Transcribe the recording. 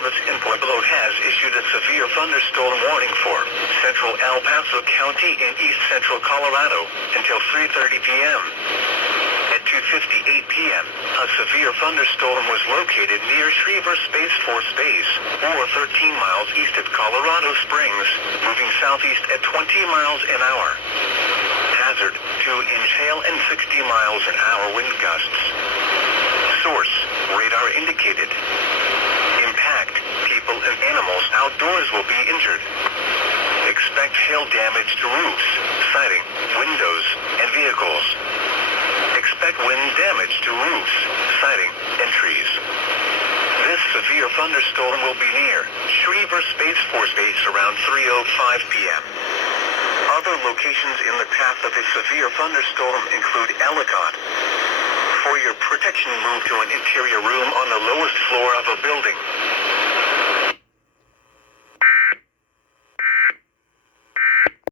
Service in Pueblo has issued a severe thunderstorm warning for central El Paso County and east central Colorado until 3:30 p.m. At 2:58 p.m., a severe thunderstorm was located near Schriever Space Force Base, or 13 miles east of Colorado Springs, moving southeast at 20 miles an hour. Hazard, 2-inch hail and 60 miles an hour wind gusts. Source, radar indicated. Impact, people and animals outdoors will be injured. Expect hail damage to roofs, siding, windows, and vehicles. Expect wind damage to roofs, siding, and trees. This severe thunderstorm will be near Schriever Space Force Base around 3:05 p.m. Other locations in the path of a severe thunderstorm include Ellicott. For your protection, move to an interior room on the lowest floor of a building.